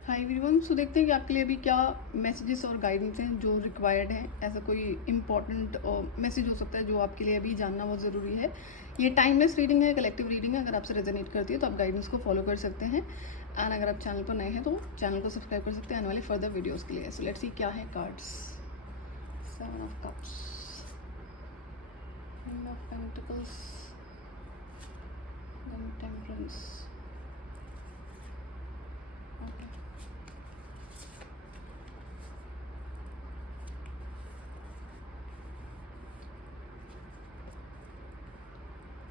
Hi everyone. सो देखते हैं कि आपके लिए अभी क्या मैसेजेस और गाइडेंस हैं जो रिक्वायर्ड हैं। ऐसा कोई इंपॉर्टेंट मैसेज हो सकता है जो आपके लिए अभी जानना बहुत ज़रूरी है। ये टाइमलेस रीडिंग है, कलेक्टिव रीडिंग है। अगर आपसे रेजोनेट करती है तो आप गाइडेंस को फॉलो कर सकते हैं। एंड अगर आप चैनल पर नए हैं तो चैनल को सब्सक्राइब कर सकते हैं आने वाले फर्दर वीडियोज़ के लिए। सो लेट्स सी क्या है cards. 7 of cups, Queen of Pentacles, then Temperance. Okay.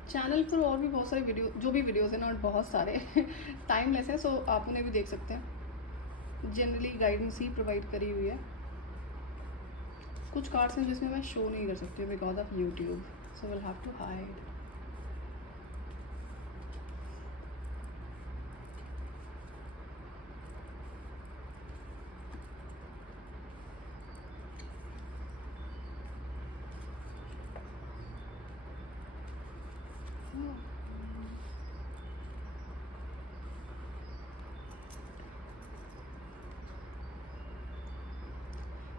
Channel पर और भी बहुत सारे वीडियो, जो भी वीडियोस हैं ना, बहुत सारे टाइमलेस है, सो आप उन्हें भी देख सकते हैं। जनरली गाइडेंस ही प्रोवाइड करी हुई है। कुछ कार्ड्स हैं जिसमें मैं शो नहीं कर सकती because of YouTube, so will have to hide.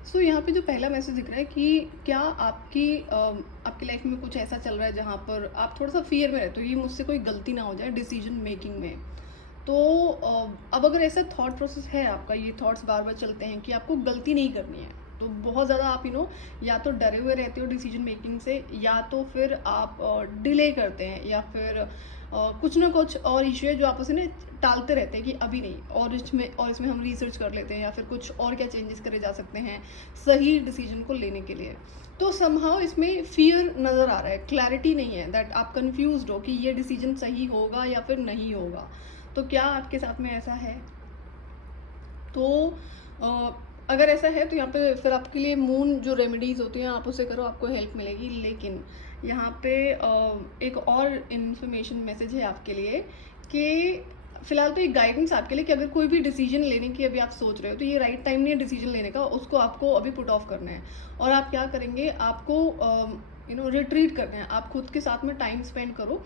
So यहाँ पे जो पहला मैसेज दिख रहा है कि क्या आपकी लाइफ में कुछ ऐसा चल रहा है जहाँ पर आप थोड़ा सा फियर में रहते हो, ये मुझसे कोई गलती ना हो जाए डिसीजन मेकिंग में। तो अब अगर ऐसा थॉट प्रोसेस है आपका, ये थॉट्स बार बार चलते हैं कि आपको गलती नहीं करनी है, तो बहुत ज़्यादा आप या तो डरे हुए रहते हो डिसीजन मेकिंग से, या तो फिर आप डिले करते हैं, या फिर कुछ ना कुछ और इशू है जो आप उसे टालते रहते हैं कि अभी नहीं, और इसमें हम रिसर्च कर लेते हैं, या फिर कुछ और क्या चेंजेस करे जा सकते हैं सही डिसीजन को लेने के लिए। तो समहाउ इसमें फियर नज़र आ रहा है, क्लैरिटी नहीं है, दैट आप कंफ्यूज्ड हो कि ये डिसीजन सही होगा या फिर नहीं होगा। तो क्या आपके साथ में ऐसा है? तो अगर ऐसा है तो यहाँ पे फिर आपके लिए मून जो रेमेडीज़ होती हैं आप उसे करो, आपको हेल्प मिलेगी। लेकिन यहाँ पे एक और इन्फॉर्मेशन मैसेज है आपके लिए कि फिलहाल तो एक गाइडेंस आपके लिए कि अगर कोई भी डिसीजन लेने की अभी आप सोच रहे हो तो ये राइट टाइम नहीं है डिसीजन लेने का, उसको आपको अभी पुट ऑफ करना है। और आप क्या करेंगे, आपको रिट्रीट करना है, आप खुद के साथ में टाइम स्पेंड करो,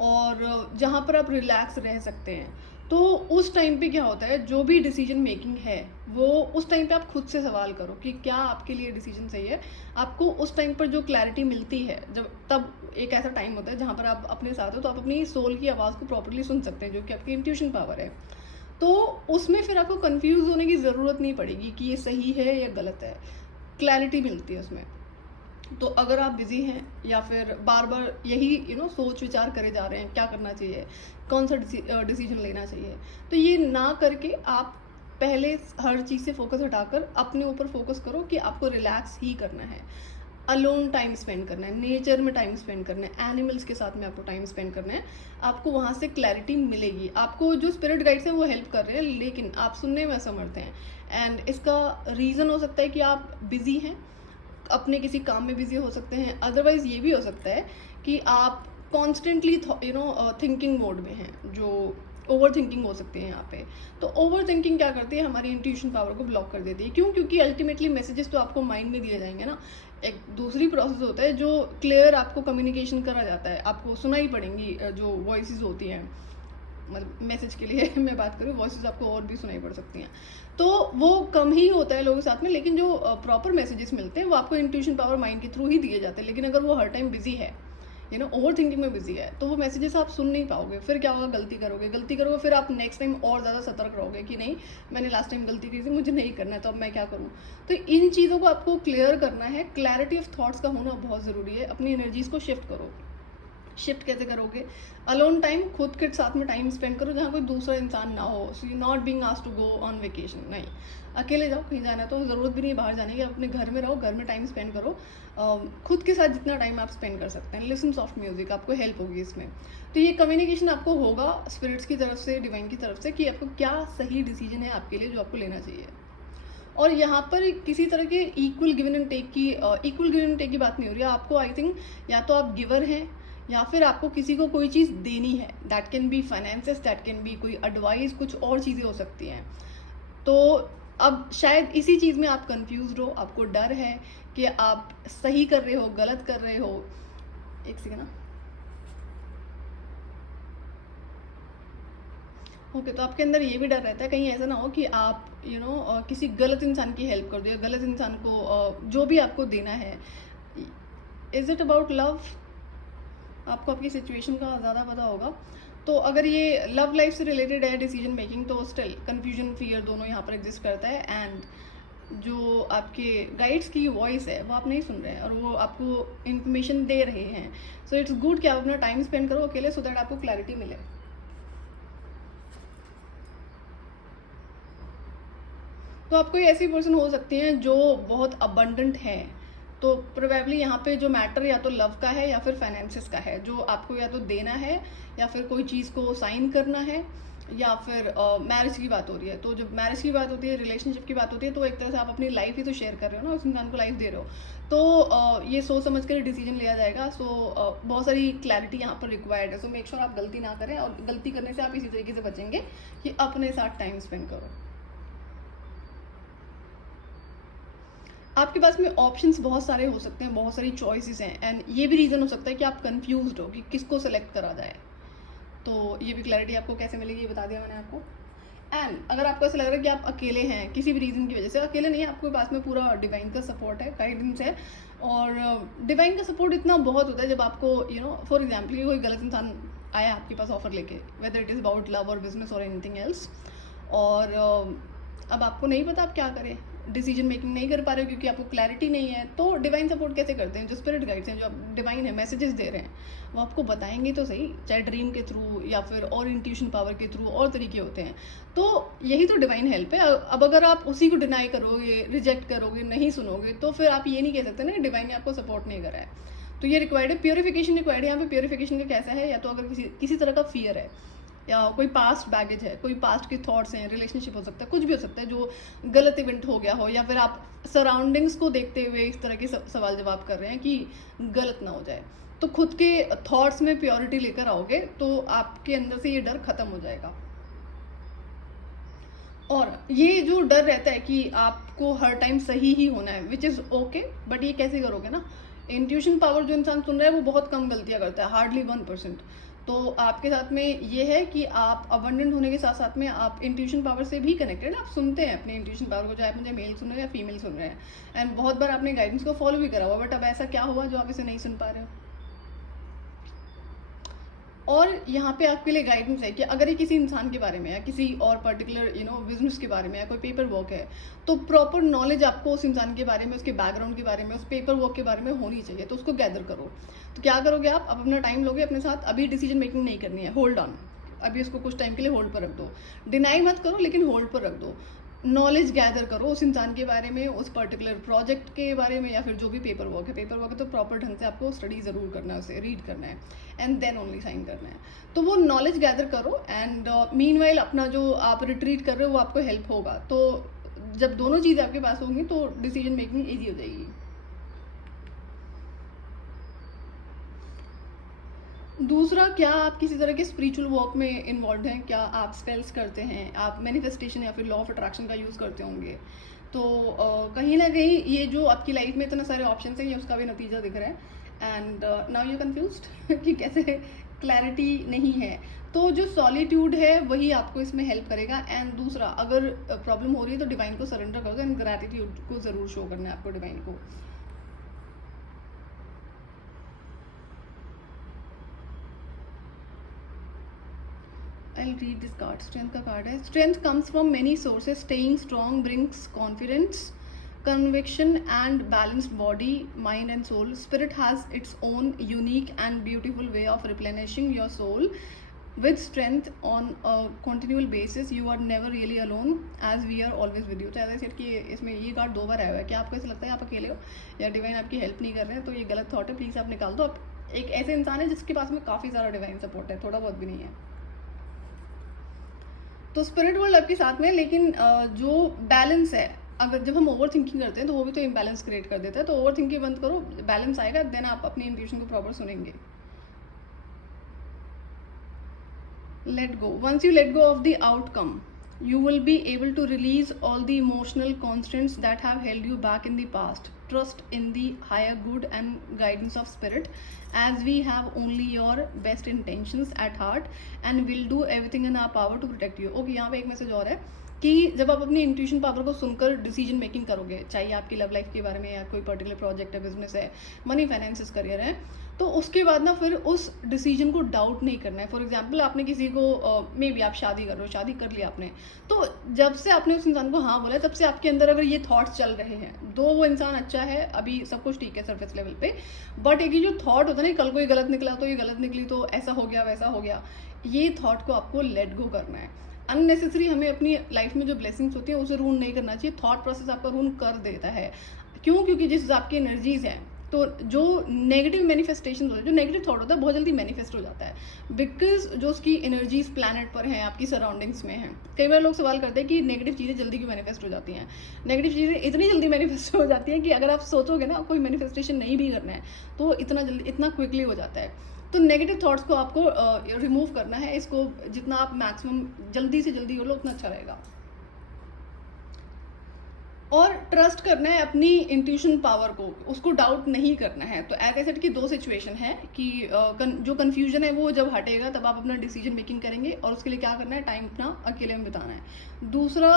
और जहाँ पर आप रिलैक्स रह सकते हैं। तो उस टाइम पे क्या होता है, जो भी डिसीजन मेकिंग है वो उस टाइम पे आप खुद से सवाल करो कि क्या आपके लिए डिसीजन सही है। आपको उस टाइम पर जो क्लैरिटी मिलती है, जब तब एक ऐसा टाइम होता है जहाँ पर आप अपने साथ हो, तो आप अपनी सोल की आवाज़ को प्रॉपरली सुन सकते हैं, जो कि आपकी इंट्यूशन पावर है। तो उसमें फिर आपको कंफ्यूज होने की ज़रूरत नहीं पड़ेगी कि ये सही है या गलत है, क्लैरिटी मिलती है उसमें। तो अगर आप बिजी हैं या फिर बार बार यही सोच विचार करे जा रहे हैं क्या करना चाहिए, कौन सा डिसीजन लेना चाहिए, तो ये ना करके आप पहले हर चीज़ से फोकस हटाकर अपने ऊपर फोकस करो कि आपको रिलैक्स ही करना है, अलोन टाइम स्पेंड करना है, नेचर में टाइम स्पेंड करना है, एनिमल्स के साथ में आपको टाइम स्पेंड करना है। आपको वहाँ से क्लैरिटी मिलेगी। आपको जो स्पिरिट गाइड्स हैं वो हेल्प कर रहे हैं, लेकिन आप सुनने में असमर्थ हैं। एंड इसका रीज़न हो सकता है कि आप बिजी हैं, अपने किसी काम में बिजी हो सकते हैं। अदरवाइज ये भी हो सकता है कि आप कॉन्स्टेंटली थिंकिंग मोड में हैं, जो ओवर थिंकिंग हो सकती है यहाँ पे। तो ओवर थिंकिंग क्या करती है, हमारी इंट्यूशन पावर को ब्लॉक कर देती है। क्यों? क्योंकि अल्टीमेटली मैसेजेस तो आपको माइंड में दिए जाएंगे ना। एक दूसरी प्रोसेस होता है जो क्लियर आपको कम्युनिकेशन करा जाता है, आपको सुनाई पड़ेंगी जो वॉइसेस होती हैं, मतलब मैसेज के लिए मैं बात करूँ, वॉइसेस आपको और भी सुनाई पड़ सकती हैं। तो वो कम ही होता है लोगों के साथ में, लेकिन जो प्रॉपर मैसेजेस मिलते हैं वो आपको इंट्यूशन पावर माइंड के थ्रू ही दिए जाते हैं। लेकिन अगर वो हर टाइम बिजी है, ओवर थिंकिंग में बिजी है, तो वो मैसेजेस आप सुन नहीं पाओगे। फिर क्या होगा, गलती करोगे, फिर आप नेक्स्ट टाइम और ज़्यादा सतर्क रहोगे कि नहीं, मैंने लास्ट टाइम गलती की थी, मुझे नहीं करना है, तो अब मैं क्या करूँ। तो इन चीज़ों को आपको क्लियर करना है। क्लैरिटी ऑफ थॉट्स का होना बहुत ज़रूरी है। अपनी एनर्जीज को शिफ्ट करो। शिफ्ट कैसे करोगे? अलोन टाइम, खुद के साथ में टाइम स्पेंड करो जहाँ कोई दूसरा इंसान ना हो। So you not being asked to go on vacation, नहीं, अकेले जाओ, कहीं जाना है तो ज़रूरत भी नहीं है बाहर जाने की, अपने घर में रहो, घर में टाइम स्पेंड करो। खुद के साथ जितना टाइम आप स्पेंड कर सकते हैं, लिसन सॉफ्ट म्यूजिक, आपको हेल्प होगी इसमें। तो ये कम्युनिकेशन आपको होगा स्पिरिट्स की तरफ से, डिवाइन की तरफ से, कि आपको क्या सही डिसीजन है आपके लिए जो आपको लेना चाहिए। और यहाँ पर किसी तरह के इक्वल गिवन एंड टेक की बात नहीं हो रही है। आपको आई थिंक या तो आप गिवर हैं, या फिर आपको किसी को कोई चीज़ देनी है। That can be finances, that can be कोई एडवाइस, कुछ और चीज़ें हो सकती हैं। तो अब शायद इसी चीज़ में आप कंफ्यूज हो, आपको डर है कि आप सही कर रहे हो, गलत कर रहे हो। एक सेकेंड ना, ओके, तो आपके अंदर ये भी डर रहता है कहीं ऐसा ना हो कि आप किसी गलत इंसान की हेल्प कर दो या गलत इंसान को जो भी आपको देना है। Is it about love? आपको आपकी सिचुएशन का ज़्यादा पता होगा। तो अगर ये लव लाइफ से रिलेटेड है डिसीजन मेकिंग, तो स्टिल कन्फ्यूजन, फियर दोनों यहाँ पर एग्जिस्ट करता है। एंड जो आपके गाइड्स की वॉइस है वो आप नहीं सुन रहे हैं और वो आपको इन्फॉर्मेशन दे रहे हैं। सो इट्स गुड कि आप अपना टाइम स्पेंड करो अकेले, सो दैट आपको क्लैरिटी मिले। तो आप कोई ऐसी पर्सन हो सकती हैं जो बहुत अबंडेंट है। तो प्रोबेबली यहाँ पे जो मैटर या तो लव का है या फिर फाइनेंसिस का है, जो आपको या तो देना है या फिर कोई चीज़ को साइन करना है या फिर मैरिज की बात हो रही है। तो जब मैरिज की बात होती है, रिलेशनशिप की बात होती है, तो एक तरह से आप अपनी लाइफ ही तो शेयर कर रहे हो ना, उस इंसान को लाइफ दे रहे हो। तो ये सोच समझ कर डिसीजन लिया जाएगा। सो बहुत सारी क्लैरिटी यहाँ पर रिक्वायर्ड है। सो मेक श्योर आप गलती ना करें, और गलती करने से आप इसी तरीके से बचेंगे कि अपने साथ टाइम स्पेंड करो। आपके पास में ऑप्शंस बहुत सारे हो सकते हैं, बहुत सारी चॉइसेस हैं, एंड ये भी रीज़न हो सकता है कि आप कंफ्यूज्ड हो कि किसको सेलेक्ट करा जाए। तो ये भी क्लैरिटी आपको कैसे मिलेगी ये बता दिया मैंने आपको। एंड अगर आपको ऐसा लग रहा है कि आप अकेले हैं किसी भी रीज़न की वजह से, अकेले नहीं है, आपके पास में पूरा डिवाइन का सपोर्ट है, गाइडेंस है। और डिवाइन का सपोर्ट इतना बहुत होता है जब आपको फॉर एग्जाम्पल कोई गलत इंसान आया आपके पास ऑफर लेके, whether it is about love और बिजनेस और एनीथिंग एल्स, और अब आपको नहीं पता आप क्या करें, डिसीजन मेकिंग नहीं कर पा रहे हो क्योंकि आपको क्लैरिटी नहीं है। तो डिवाइन सपोर्ट कैसे करते हैं? जो स्पिरिट गाइड्स हैं, जो डिवाइन है, मैसेजेस दे रहे हैं, वो आपको बताएंगे तो सही, चाहे ड्रीम के थ्रू या फिर और इंट्यूशन पावर के थ्रू, और तरीके होते हैं। तो यही तो डिवाइन हेल्प है। अब अगर आप उसी को डिनाई करोगे, रिजेक्ट करोगे, नहीं सुनोगे, तो फिर आप ये नहीं कह सकते ना डिवाइन ने आपको सपोर्ट नहीं करा है। तो ये रिक्वायर्ड है, प्योरिफिकेशन रिक्वायर्ड है। यहाँ पे प्योरिफिकेशन का कैसा है, या तो अगर किसी तरह का फियर है, या कोई पास्ट बैगेज है, कोई पास्ट के थॉट्स हैं, रिलेशनशिप हो सकता है, कुछ भी हो सकता है जो गलत इवेंट हो गया हो, या फिर आप सराउंडिंग्स को देखते हुए इस तरह के सवाल जवाब कर रहे हैं कि गलत ना हो जाए। तो खुद के थॉट्स में प्योरिटी लेकर आओगे तो आपके अंदर से ये डर खत्म हो जाएगा। और ये जो डर रहता है कि आपको हर टाइम सही ही होना है, विच इज़ ओके, बट ये कैसे करोगे ना? इंट्यूशन पावर जो इंसान सुन रहा है वो बहुत कम गलतियां करता है, हार्डली 1%। तो आपके साथ में ये है कि आप अबंडेंट होने के साथ साथ में आप इंट्यूशन पावर से भी कनेक्टेड, आप सुनते हैं अपने इंट्यूशन पावर को, चाहे आप मुझे मेल सुन रहे हैं या फीमेल सुन रहे हैं। एंड बहुत बार आपने गाइडेंस को फॉलो भी करा हुआ, बट अब ऐसा क्या हुआ जो आप इसे नहीं सुन पा रहे हो? और यहाँ पे आपके लिए गाइडेंस है कि अगर ये किसी इंसान के बारे में या किसी और पर्टिकुलर बिजनेस के बारे में या कोई पेपर वर्क है, तो प्रॉपर नॉलेज आपको उस इंसान के बारे में, उसके बैकग्राउंड के बारे में, उस पेपर वर्क के बारे में होनी चाहिए। तो उसको गैदर करो। तो क्या करोगे आप? अपना टाइम लोगे अपने साथ, अभी डिसीजन मेकिंग नहीं करनी है, होल्ड ऑन, अभी उसको कुछ टाइम के लिए होल्ड पर रख दो। डिनाई मत करो, लेकिन होल्ड पर रख दो। नॉलेज गैदर करो उस इंसान के बारे में, उस पर्टिकुलर प्रोजेक्ट के बारे में, या फिर जो भी पेपर वर्क है तो प्रॉपर ढंग से आपको स्टडी ज़रूर करना है, उसे रीड करना है, एंड देन ओनली साइन करना है। तो वो नॉलेज गैदर करो। एंड मीनवाइल अपना जो आप रिट्रीट कर रहे हो वो आपको हेल्प होगा। तो जब दोनों चीज़ें आपके पास होंगी तो डिसीजन मेकिंग ईजी हो जाएगी। दूसरा, क्या आप किसी तरह के स्पिरिचुअल वर्क में इन्वॉल्व हैं? क्या आप स्पेल्स करते हैं? आप मैनिफेस्टेशन या फिर लॉ ऑफ अट्रैक्शन का यूज़ करते होंगे? तो कहीं ना कहीं ये जो आपकी लाइफ में इतने सारे ऑप्शन हैं, ये उसका भी नतीजा दिख रहा है। एंड नाउ यू कन्फ्यूज्ड कि कैसे क्लैरिटी नहीं है। तो जो सॉलिट्यूड है वही आपको इसमें हेल्प करेगा। एंड दूसरा, अगर प्रॉब्लम हो रही है तो डिवाइन को सरेंडर कर दो, एंड ग्रैटिट्यूड को ज़रूर शो करना है आपको डिवाइन को। I'll read this card. Strength का कार्ड है। Strength comes from many sources. Staying strong brings confidence, conviction, and balanced body, mind, and soul. Spirit has its own unique and beautiful way of replenishing your soul with strength on a continual basis. You are never really alone, as we are always with you. तो ऐसा कि इसमें ये card 2 बार आया हुआ है। क्या आपको ऐसा लगता है आप अकेले हो या डिवाइन आपकी हेल्प नहीं कर रहे हैं? तो ये गलत थॉट है, प्लीज़ आप निकाल दो। आप एक ऐसे इंसान है जिसके पास में काफ़ी सारा डिवाइन सपोर्ट है, थोड़ा बहुत भी नहीं है। तो स्पिरिट वर्ल्ड आपके साथ में, लेकिन जो बैलेंस है, अगर जब हम ओवर थिंकिंग करते हैं तो वो भी तो इम्बैलेंस क्रिएट कर देता है। तो ओवर थिंकिंग बंद करो, बैलेंस आएगा, देन आप अपनी इंट्यूशन को प्रॉपर सुनेंगे। Let go. Once you let go of the outcome, You will be able to release all the emotional constraints that have held you back in the past. Trust in the higher good and guidance of spirit, as we have only your best intentions at heart and will do everything in our power to protect you. Okay, यहाँ पे एक message और है कि जब आप अपनी intuition power को सुनकर डिसीजन मेकिंग करोगे, चाहे आपकी लव लाइफ के बारे में या कोई पर्टिकुलर प्रोजेक्ट है, बिजनेस है, मनी फाइनेंसिस, करियर है, तो उसके बाद ना फिर उस डिसीजन को डाउट नहीं करना है. फॉर एग्जांपल आपने किसी को मे बी आप शादी कर रहे हो, शादी कर लिया आपने, तो जब से आपने उस इंसान को हाँ बोला तब से आपके अंदर अगर ये थॉट्स चल रहे हैं, दो वो इंसान अच्छा है, अभी सब कुछ ठीक है सरफेस लेवल पे, बट एक ये जो थॉट होता है ना, कल को ये गलत निकला तो ये गलत निकली तो ऐसा हो गया वैसा हो गया, ये थॉट को आपको लेट गो करना है. अननेसेसरी हमें अपनी लाइफ में जो ब्लेसिंग्स होती हैं उसे रून नहीं करना चाहिए. थॉट प्रोसेस आपका रून कर देता है. क्यों? क्योंकि जिस हिसाब की एनर्जीज हैं, तो जो नेगेटिव मैनिफेस्टेशन होता है, जो नेगेटिव थॉट होता है, बहुत जल्दी मैनिफेस्ट हो जाता है, बिकॉज जो उसकी एनर्जीज प्लैनेट पर हैं, आपकी सराउंडिंग्स में हैं. कई बार लोग सवाल करते हैं कि नेगेटिव चीज़ें जल्दी क्यों मैनिफेस्ट हो जाती हैं. नेगेटिव चीज़ें इतनी जल्दी मैनिफेस्ट हो जाती हैं कि अगर आप सोचोगे ना कोई मैनिफेस्टेशन नहीं भी करना है तो इतना जल्दी, इतना क्विकली हो जाता है. तो नेगेटिव थॉट्स को आपको रिमूव करना है. इसको जितना आप मैक्सिमम जल्दी से जल्दी हो लो उतना अच्छा रहेगा. और ट्रस्ट करना है अपनी इंट्यूशन पावर को, उसको डाउट नहीं करना है. तो एज आई सेड की दो सिचुएशन है कि जो कन्फ्यूजन है वो जब हटेगा तब आप अपना डिसीजन मेकिंग करेंगे, और उसके लिए क्या करना है, टाइम अपना अकेले में बिताना है. दूसरा,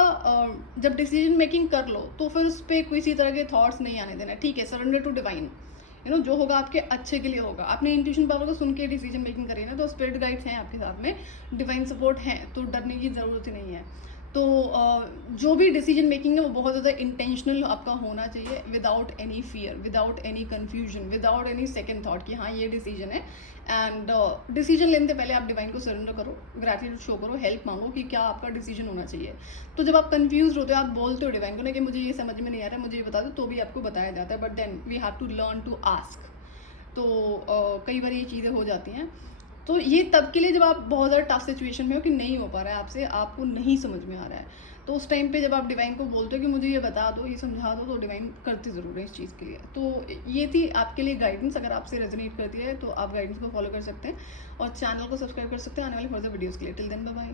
जब डिसीजन मेकिंग कर लो तो फिर उस पर किसी तरह के थॉट्स नहीं आने देना. ठीक है, सरेंडर टू डिवाइन. जो होगा आपके अच्छे के लिए होगा. आपने इंट्यूशन पावर को सुन के डिसीजन मेकिंग करी ना, तो स्पिरिट गाइड्स हैं आपके साथ में, डिवाइन सपोर्ट है, तो डरने की ज़रूरत ही नहीं है. तो जो भी डिसीजन मेकिंग है वो बहुत ज़्यादा इंटेंशनल आपका होना चाहिए, without any fear, without any confusion, without any second thought कि हाँ ये डिसीजन है. एंड डिसीजन लेने से पहले आप डिवाइन को सरेंडर करो, ग्रैटिट्यूड शो करो, हेल्प मांगो कि क्या आपका डिसीजन होना चाहिए. तो जब आप कंफ्यूज होते हो, आप बोलते हो डिवाइन को ना कि मुझे ये समझ में नहीं आ रहा है, मुझे ये बता दो, तो भी आपको बताया जाता है. But then we have to learn to ask. तो कई बार ये चीज़ें हो जाती हैं. तो ये तब के लिए जब आप बहुत ज़्यादा टफ सिचुएशन में हो कि नहीं हो पा रहा है आपसे, आपको नहीं समझ में आ रहा है, तो उस टाइम पे जब आप डिवाइन को बोलते हो कि मुझे ये बता दो, ये समझा दो, तो डिवाइन करती ज़रूर है इस चीज़ के लिए. तो ये थी आपके लिए गाइडेंस. अगर आपसे रेजोनेट करती है तो आप गाइडेंस को फॉलो कर सकते हैं और चैनल को सब्सक्राइब कर सकते हैं आने वाले फर्दर वीडियोज़ के लिए. Till then bye bye.